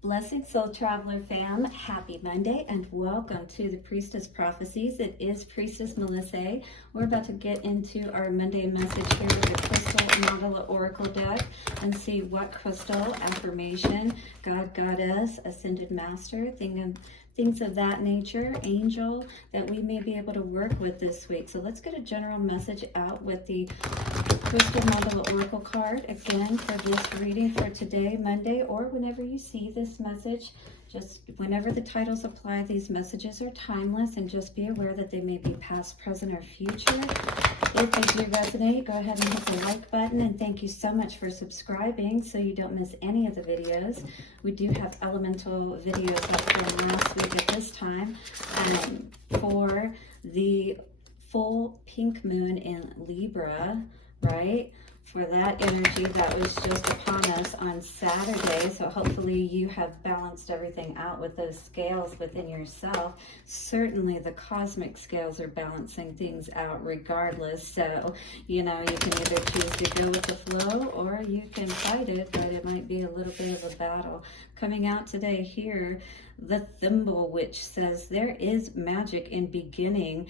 Blessed Soul Traveler fam, happy Monday and welcome to the Priestess Prophecies. It is Priestess Melissae. We're about to get into our Monday message here with the Crystal Mandala Oracle deck and see what crystal, affirmation, God, Goddess, Ascended Master, things of that nature, angel, that we may be able to work with this week. So let's get a general message out with the Crystal Mandala Oracle card again for this reading for today, Monday, or whenever you see this message. Just whenever the titles apply, these messages are timeless, and just be aware that they may be past, present, or future. If they do resonate, go ahead and hit the like button, and thank you so much for subscribing so you don't miss any of the videos. We do have elemental videos from last week at this time for the full pink moon in Libra, right? For that energy that was just upon us on Saturday. So hopefully you have balanced everything out with those scales within yourself. Certainly the cosmic scales are balancing things out regardless. So, you know, you can either choose to go with the flow or you can fight it, but it might be a little bit of a battle. Coming out today here, the Thimble Witch says there is magic in beginning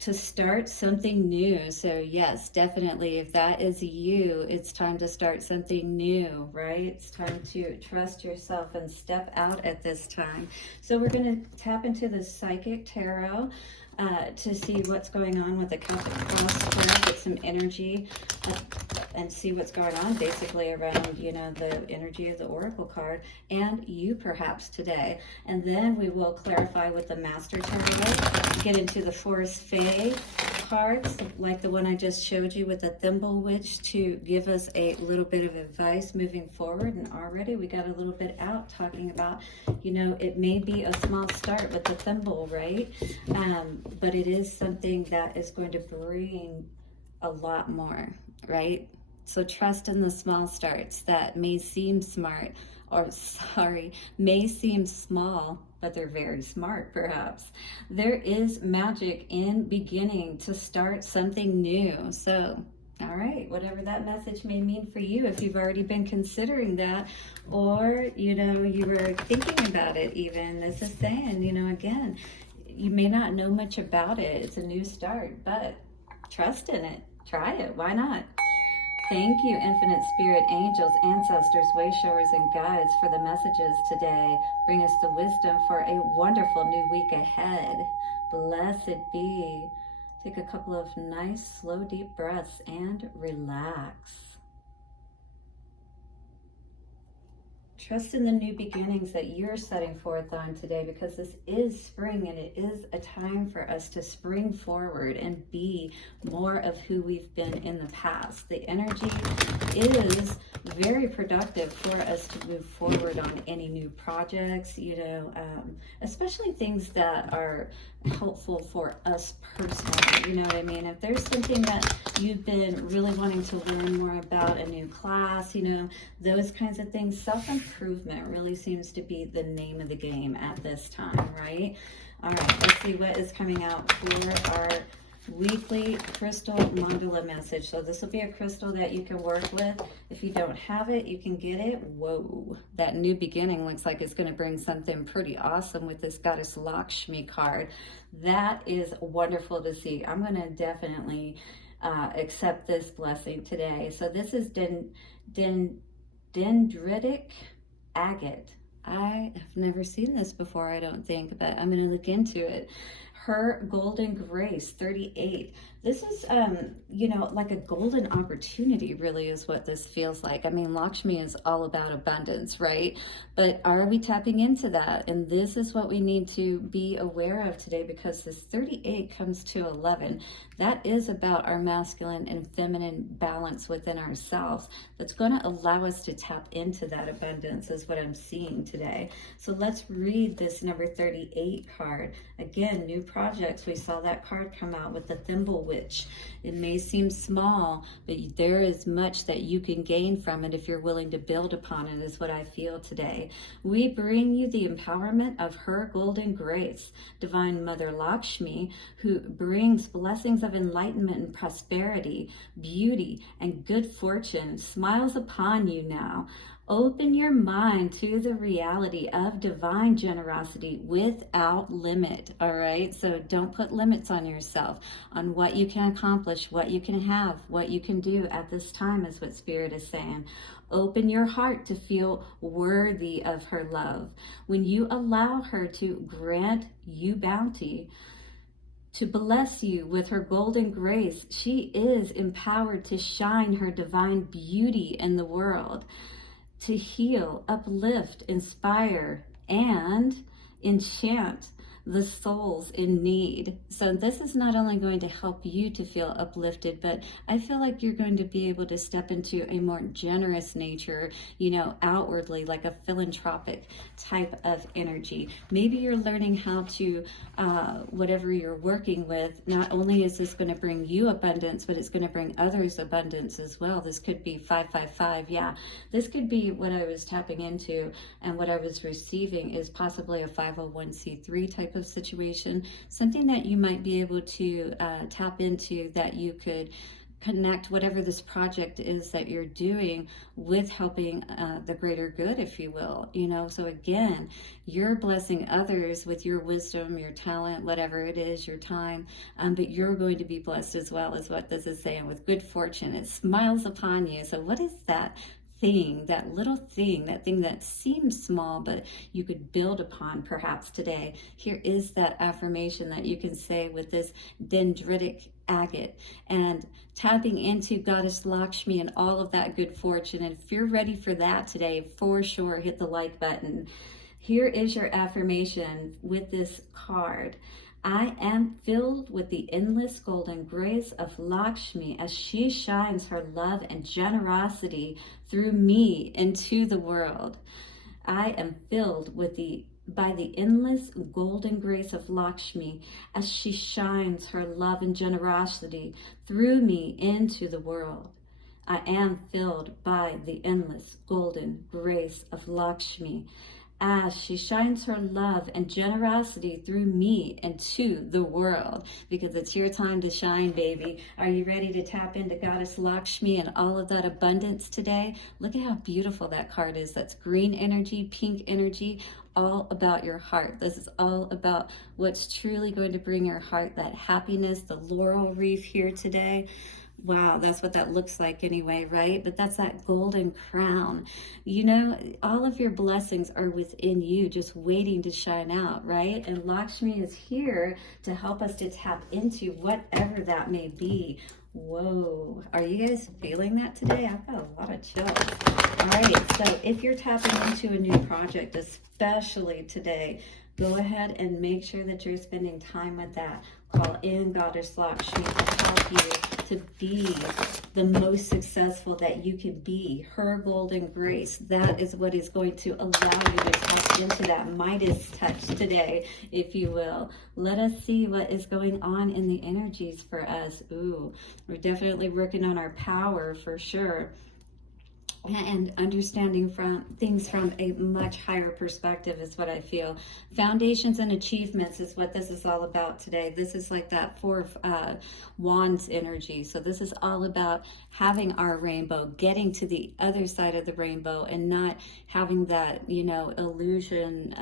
to start something new. So yes, definitely, if that is you, it's time to start something new, right? It's time to trust yourself and step out at this time. So we're going to tap into the Psychic Tarot to see what's going on with the Celtic Cross spread, get some energy and see what's going on basically around, you know, the energy of the Oracle card and you perhaps today. And then we will clarify with the Master Tarot, get into the Forest Fae cards, like the one I just showed you with the Thimble Witch, to give us a little bit of advice moving forward. And already we got a little bit out talking about, you know, it may be a small start with the thimble, right? But it is something that is going to bring a lot more, right? So trust in the small starts that may seem smart, or may seem small, but they're very smart perhaps. There is magic in beginning to start something new. So, all right, whatever that message may mean for you, if you've already been considering that, or, you know, you were thinking about it even, this is saying, you know, again, you may not know much about it. It's a new start, but trust in it. Try it. Why not? Thank you, Infinite Spirit, angels, ancestors, way-showers, and guides for the messages today. Bring us the wisdom for a wonderful new week ahead. Blessed be. Take a couple of nice, slow, deep breaths and relax. Trust in the new beginnings that you're setting forth on today, because this is spring and it is a time for us to spring forward and be more of who we've been in the past. The energy is very productive for us to move forward on any new projects, you know, especially things that are helpful for us personally. You know what I mean? If there's something that you've been really wanting to learn more about, a new class, you know, those kinds of things, self-improvement really seems to be the name of the game at this time, right? All right, let's see what is coming out for our weekly crystal mandala message. So this will be a crystal that you can work with. If you don't have it, you can get it. Whoa, that new beginning looks like it's going to bring something pretty awesome with this Goddess Lakshmi card. That is wonderful to see. I'm going to definitely accept this blessing today. So this is Dendritic Agate. I have never seen this before, I don't think, but I'm going to look into it. Her Golden Grace, 38. This is, you know, like a golden opportunity really is what this feels like. I mean, Lakshmi is all about abundance, right? But are we tapping into that? And this is what we need to be aware of today, because this 38 comes to 11. That is about our masculine and feminine balance within ourselves. That's going to allow us to tap into that abundance is what I'm seeing today. So let's read this number 38 card. Again, new projects. We saw that card come out with the Thimble Witch. It may seem small, but there is much that you can gain from it if you're willing to build upon it, is what I feel today. We bring you the empowerment of her golden grace, Divine Mother Lakshmi, who brings blessings of enlightenment and prosperity, beauty, and good fortune, smiles upon you now. Open your mind to the reality of divine generosity without limit, all right? So don't put limits on yourself, on what you can accomplish, what you can have, what you can do at this time, is what Spirit is saying. Open your heart to feel worthy of her love. When you allow her to grant you bounty, to bless you with her golden grace, she is empowered to shine her divine beauty in the world, to heal, uplift, inspire, and enchant the souls in need. So this is not only going to help you to feel uplifted, but I feel like you're going to be able to step into a more generous nature, outwardly, like a philanthropic type of energy. Maybe you're learning how to, whatever you're working with, not only is this going to bring you abundance, but it's going to bring others abundance as well. This could be 555. Yeah, this could be what I was tapping into, and what I was receiving is possibly a 501c3 type of situation, something that you might be able to tap into, that you could connect whatever this project is that you're doing with helping the greater good, if you will. So again, you're blessing others with your wisdom, your talent, whatever it is, your time, but you're going to be blessed as well, as what this is saying, with good fortune. It smiles upon you. So what is that thing, that little thing, that thing that seems small, but you could build upon perhaps today? Here is that affirmation that you can say with this Dendritic Agate, and tapping into Goddess Lakshmi and all of that good fortune. And if you're ready for that today, for sure, hit the like button. Here is your affirmation with this card. I am filled with the endless golden grace of Lakshmi as she shines her love and generosity through me into the world. I am filled by the endless golden grace of Lakshmi as she shines her love and generosity through me into the world. I am filled by the endless golden grace of Lakshmi as she shines her love and generosity through me into the world, because it's your time to shine, baby. Are you ready to tap into Goddess Lakshmi and all of that abundance today? Look at how beautiful that card is. That's green energy, pink energy, all about your heart. This is all about what's truly going to bring your heart that happiness, the laurel wreath here today. Wow, that's what that looks like anyway, right? But that's that golden crown. All of your blessings are within you, just waiting to shine out, right? And Lakshmi is here to help us to tap into whatever that may be. Whoa, are you guys feeling that today? I've got a lot of chills. All right, so if you're tapping into a new project, especially today, go ahead and make sure that you're spending time with that. Call in Goddess Lakshmi to help you to be the most successful that you can be. Her golden grace, that is what is going to allow you to tap into that Midas touch today, if you will. Let us see what is going on in the energies for us. Ooh, we're definitely working on our power for sure, and understanding from things from a much higher perspective is what I feel. Foundations and achievements is what this is all about today. This is like that Four of Wands energy. So this is all about having our rainbow, getting to the other side of the rainbow, and not having that, illusion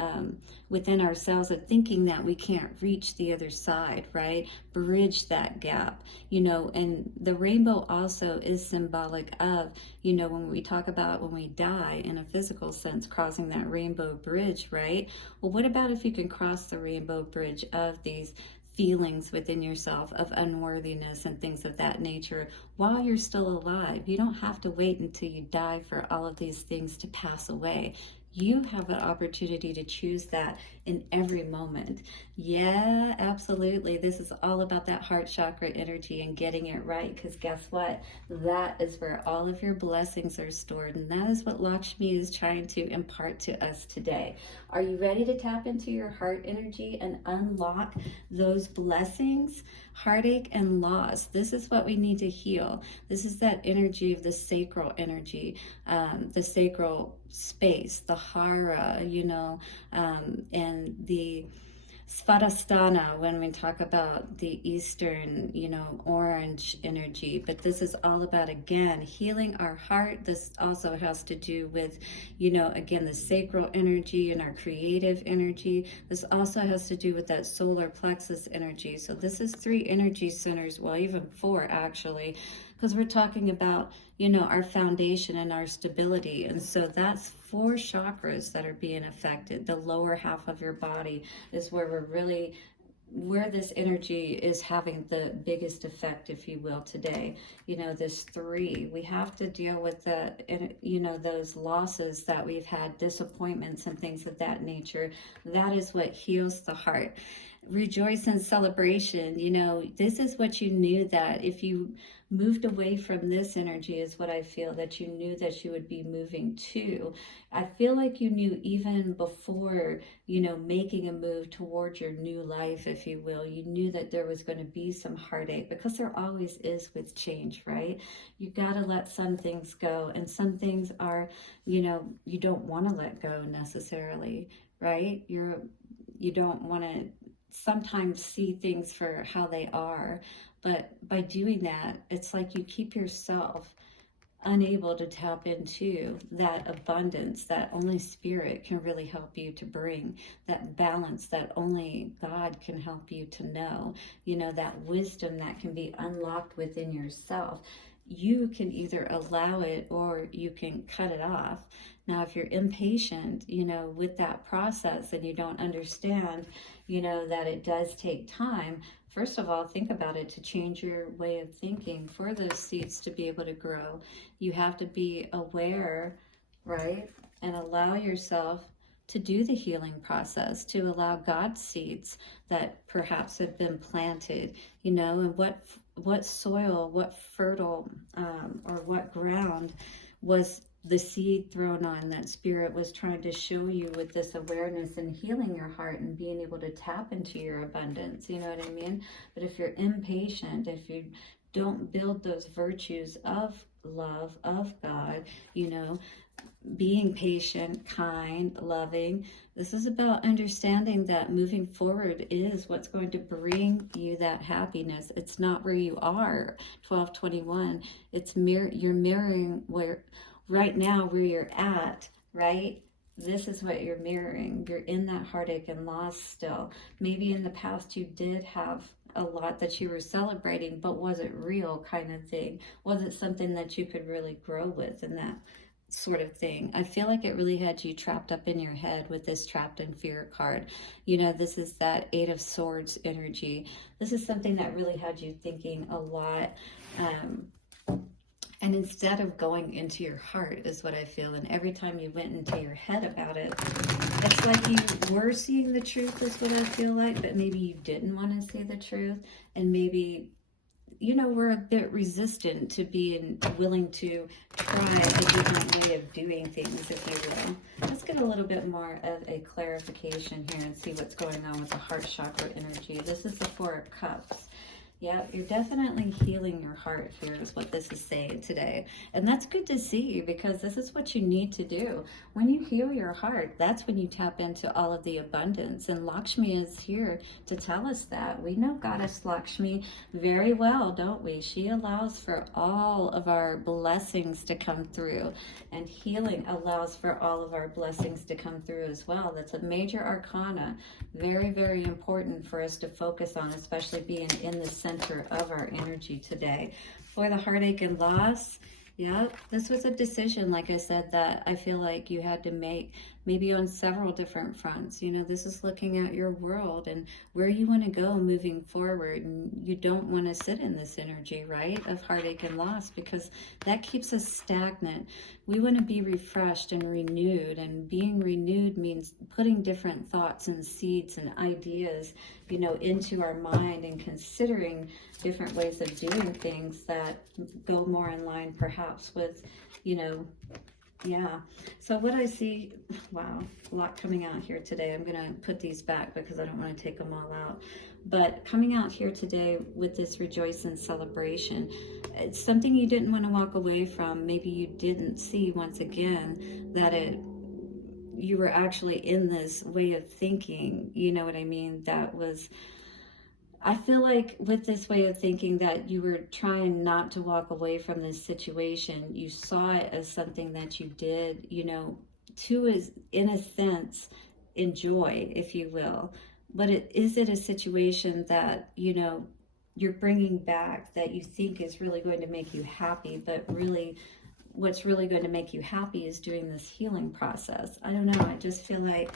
within ourselves of thinking that we can't reach the other side, right? Bridge that gap, and the rainbow also is symbolic of, when we talk about when we die in a physical sense, crossing that rainbow bridge, right? Well, what about if you can cross the rainbow bridge of these feelings within yourself of unworthiness and things of that nature while you're still alive? You don't have to wait until you die for all of these things to pass away. You have an opportunity to choose that in every moment. Yeah, absolutely. This is all about that heart chakra energy and getting it right, because guess what? That is where all of your blessings are stored, and that is what Lakshmi is trying to impart to us today. Are you ready to tap into your heart energy and unlock those blessings? Heartache and loss. This is what we need to heal. This is that energy of the sacral energy, the sacral space, the hara, and the Svadhisthana when we talk about the Eastern, orange energy. But this is all about, again, healing our heart. This also has to do with, again, the sacral energy and our creative energy. This also has to do with that solar plexus energy. So this is 3 energy centers, well, even 4 actually, because we're talking about, our foundation and our stability. And so that's 4 chakras that are being affected. The lower half of your body is where this energy is having the biggest effect, if you will, today. This 3, we have to deal with those losses that we've had, disappointments and things of that nature. That is what heals the heart. Rejoice in celebration. This is what you knew, that if you moved away from this energy, is what I feel that you knew that you would be moving to. I feel like you knew even before, making a move towards your new life, if you will. You knew that there was going to be some heartache, because there always is with change, right? You got to let some things go, and some things are, you don't want to let go necessarily, right? You don't want to sometimes see things for how they are, but by doing that, it's like you keep yourself unable to tap into that abundance that only Spirit can really help you to bring, that balance that only God can help you to know, that wisdom that can be unlocked within yourself. You can either allow it or you can cut it off. Now, if you're impatient, with that process, and you don't understand, that it does take time, first of all, think about it. To change your way of thinking, for those seeds to be able to grow, you have to be aware, right? And allow yourself to do the healing process, to allow God's seeds that perhaps have been planted, and what soil, what fertile, or what ground was the seed thrown on, that Spirit was trying to show you with this awareness and healing your heart and being able to tap into your abundance. You know what I mean? But if you're impatient, if you don't build those virtues of love, of God, being patient, kind, loving, this is about understanding that moving forward is what's going to bring you that happiness. It's not where you are, 1221. It's you're mirroring where right now, where you're at, right? This is what you're mirroring. You're in that heartache and loss still. Maybe in the past you did have a lot that you were celebrating, but was it real, kind of thing? Was it something that you could really grow with, and that sort of thing? I feel like it really had you trapped up in your head with this trapped in fear card. This is that 8 of Swords energy. This is something that really had you thinking a lot. And instead of going into your heart, is what I feel. And every time you went into your head about it, it's like you were seeing the truth, is what I feel like, but maybe you didn't want to see the truth. And maybe, we're a bit resistant to being willing to try a different way of doing things, if you will. Let's get a little bit more of a clarification here and see what's going on with the heart chakra energy. This is the 4 of Cups. Yeah, you're definitely healing your heart here, is what this is saying today. And that's good to see, because this is what you need to do. When you heal your heart, that's when you tap into all of the abundance. And Lakshmi is here to tell us that. We know Goddess Lakshmi very well, don't we? She allows for all of our blessings to come through. And healing allows for all of our blessings to come through as well. That's a major arcana. Very, very important for us to focus on, especially being in the center of our energy today. For the heartache and loss, yeah, this was a decision, like I said, that I feel like you had to make, maybe on several different fronts. This is looking at your world and where you want to go moving forward. And you don't want to sit in this energy, right, of heartache and loss, because that keeps us stagnant. We want to be refreshed and renewed. And being renewed means putting different thoughts and seeds and ideas, into our mind, and considering different ways of doing things that go more in line perhaps with, yeah. So what I see, wow, a lot coming out here today. I'm going to put these back because I don't want to take them all out. But coming out here today with this rejoice and celebration, it's something you didn't want to walk away from. Maybe you didn't see, once again, that you were actually in this way of thinking, you know what I mean? That was, I feel like with this way of thinking that you were trying not to walk away from this situation. You saw it as something that you did, you know, to, is in a sense, enjoy, if you will. But is it a situation that, you know, you're bringing back that you think is really going to make you happy, but really what's really going to make you happy is doing this healing process? I don't know. I just feel like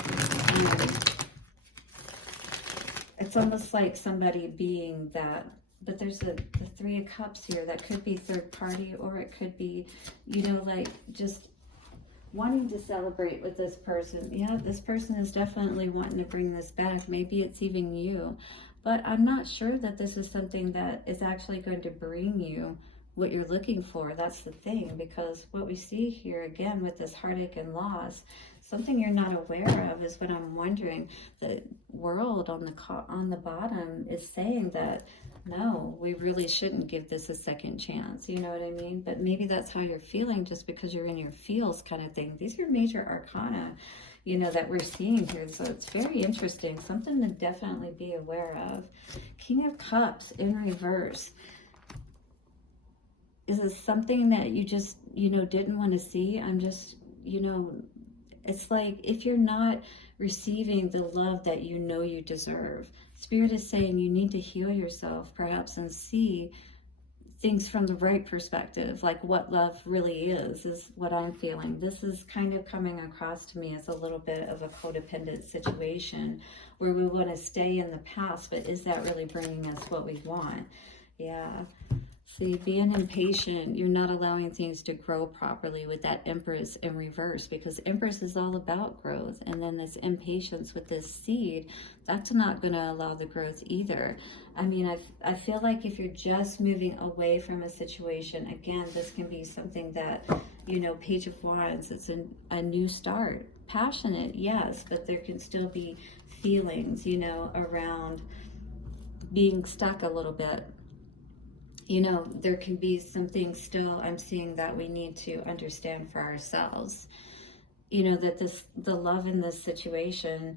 it's almost like somebody being that, but there's the Three of Cups here. That could be third party, or it could be, you know, like just wanting to celebrate with this person. Yeah, this person is definitely wanting to bring this back. Maybe it's even you, but I'm not sure that this is something that is actually going to bring you what you're looking for. That's the thing, because what we see here again with this heartache and loss, something you're not aware of is what I'm wondering. The world on the bottom is saying that no, we really shouldn't give this a second chance. You know what I mean? But maybe that's how you're feeling just because you're in your feels kind of thing. These are major arcana, you know, that we're seeing here. So it's very interesting. Something to definitely be aware of. King of Cups in reverse. Is this something that you just, you know, didn't want to see? I'm just, you know, it's like if you're not receiving the love that you know you deserve, Spirit is saying you need to heal yourself perhaps and see things from the right perspective, like what love really is what I'm feeling. This is kind of coming across to me as a little bit of a codependent situation where we want to stay in the past, but is that really bringing us what we want? Yeah. See, being impatient, you're not allowing things to grow properly with that Empress in reverse, because Empress is all about growth. And then this impatience with this seed, that's not going to allow the growth either. I mean, I feel like if you're just moving away from a situation, again, this can be something that, you know, Page of Wands, it's a new start. Passionate, yes, but there can still be feelings, you know, around being stuck a little bit. You know, there can be something still I'm seeing that we need to understand for ourselves. You know, that the love in this situation,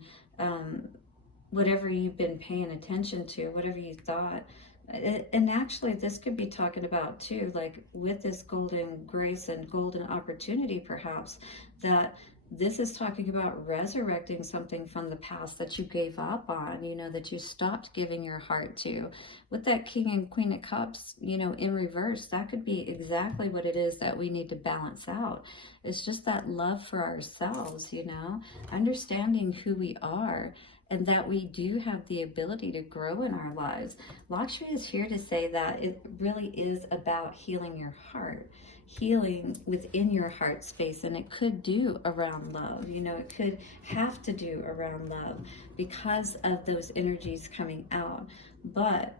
whatever you've been paying attention to, whatever you thought, and actually this could be talking about too, like with this golden grace and golden opportunity perhaps, that this is talking about resurrecting something from the past that you gave up on, you know, that you stopped giving your heart to. With that King and Queen of Cups, you know, in reverse, that could be exactly what it is that we need to balance out. It's just that love for ourselves, you know, understanding who we are and that we do have the ability to grow in our lives. Lakshmi is here to say that it really is about healing your heart, healing within your heart space, and it could do around love, you know, it could have to do around love because of those energies coming out. But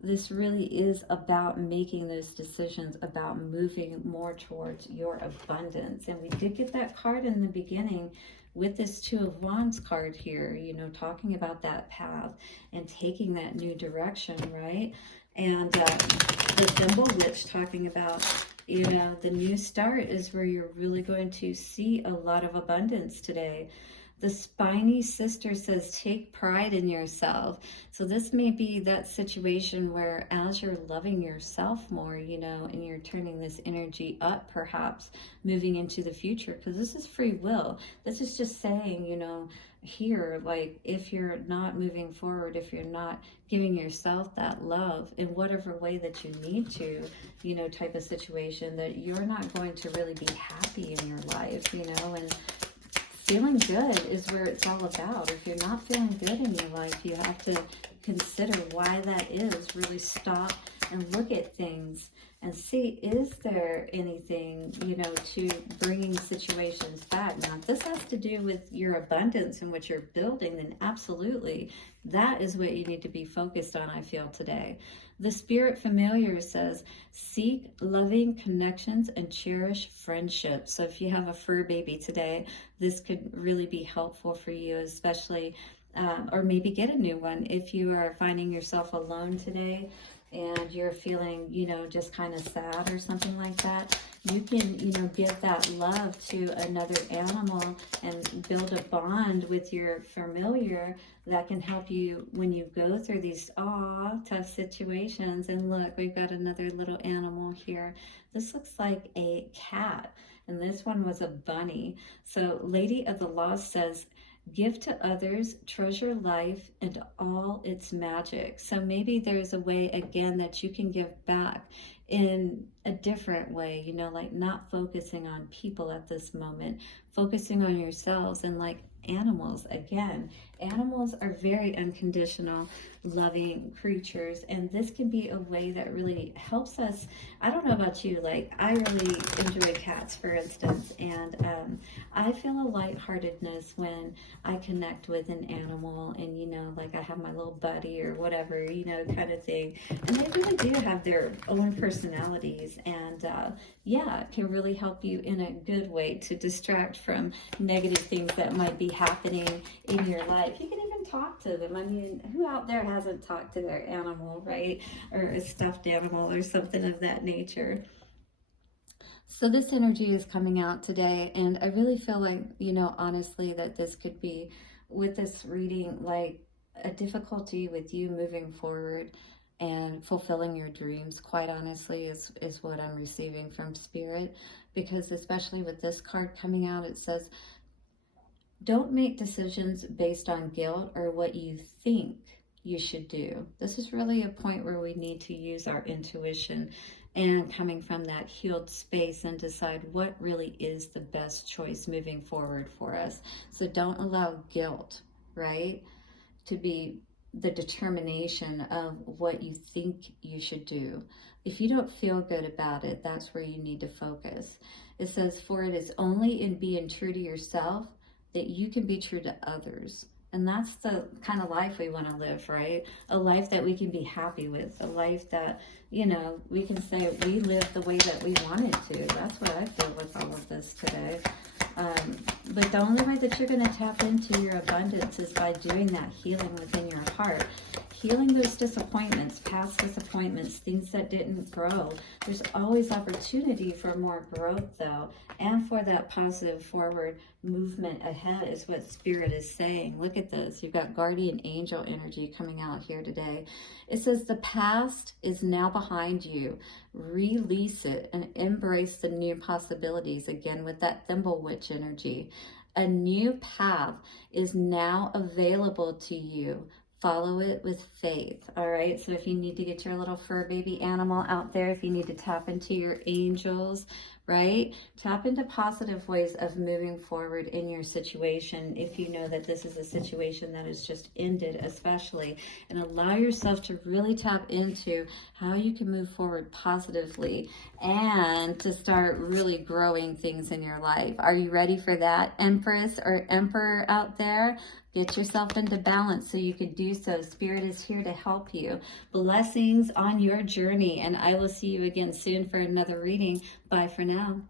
this really is about making those decisions, about moving more towards your abundance. And we did get that card in the beginning with this Two of Wands card here, you know, talking about that path and taking that new direction, right? And the Thimble Witch talking about, you know, the new start is where you're really going to see a lot of abundance today. The Spiny Sister says, take pride in yourself. So this may be that situation where as you're loving yourself more, you know, and you're turning this energy up, perhaps moving into the future, because this is free will. This is just saying, you know, here, like if you're not moving forward, if you're not giving yourself that love in whatever way that you need to, you know, type of situation, that you're not going to really be happy in your life, you know. And feeling good is where it's all about. If you're not feeling good in your life, you have to consider why that is. Really stop and look at things and see, is there anything, you know, to bringing situations back? Now, if this has to do with your abundance and what you're building, then absolutely, that is what you need to be focused on, I feel, today. The Spirit Familiar says, seek loving connections and cherish friendships. So if you have a fur baby today, this could really be helpful for you, especially, or maybe get a new one if you are finding yourself alone today. and you're feeling, you know, just kind of sad or something like that, you can, you know, give that love to another animal and build a bond with your familiar that can help you when you go through these tough situations. And look, we've got another little animal here. This looks like a cat, and this one was a bunny. So Lady of the Lost says, give to others, treasure life and all its magic. So maybe there's a way, again, that you can give back in a different way, you know, like not focusing on people at this moment, focusing on yourselves. And like animals, again, animals are very unconditional, loving creatures, and this can be a way that really helps us. I don't know about you, like I really enjoy cats, for instance, and I feel a lightheartedness when I connect with an animal, and you know, like I have my little buddy or whatever, you know, kind of thing. And they really do have their own personalities, and yeah, it can really help you in a good way to distract from negative things that might be happening in your life. You can even talk to them. I mean, who out there hasn't talked to their animal, right? Or a stuffed animal or something of that nature. So this energy is coming out today, and I really feel like, you know, honestly, that this could be, with this reading, like a difficulty with you moving forward and fulfilling your dreams, quite honestly, is what I'm receiving from Spirit. Because especially with this card coming out, it says, don't make decisions based on guilt or what you think you should do. This is really a point where we need to use our intuition and coming from that healed space and decide what really is the best choice moving forward for us. So don't allow guilt, right, to be the determination of what you think you should do. If you don't feel good about it, that's where you need to focus. It says, for it is only in being true to yourself that you can be true to others. And that's the kind of life we want to live, right? A life that we can be happy with, a life that, you know, we can say we live the way that we want it to. That's what I feel with all of this today. But the only way that you're going to tap into your abundance is by doing that healing within your heart. Healing those disappointments, past disappointments, things that didn't grow. There's always opportunity for more growth, though, and for that positive forward movement ahead is what Spirit is saying. Look at this. You've got guardian angel energy coming out here today. It says the past is now behind you. Release it and embrace the new possibilities. Again, with that thimble witch energy. A new path is now available to you. Follow it with faith. All right. So if you need to get your little fur baby animal out there, if you need to tap into your angels, right? Tap into positive ways of moving forward in your situation. If you know that this is a situation that has just ended, especially, and allow yourself to really tap into how you can move forward positively and to start really growing things in your life. Are you ready for that, Empress or Emperor out there? Get yourself into balance so you can do so. Spirit is here to help you. Blessings on your journey, and I will see you again soon for another reading. Bye for now.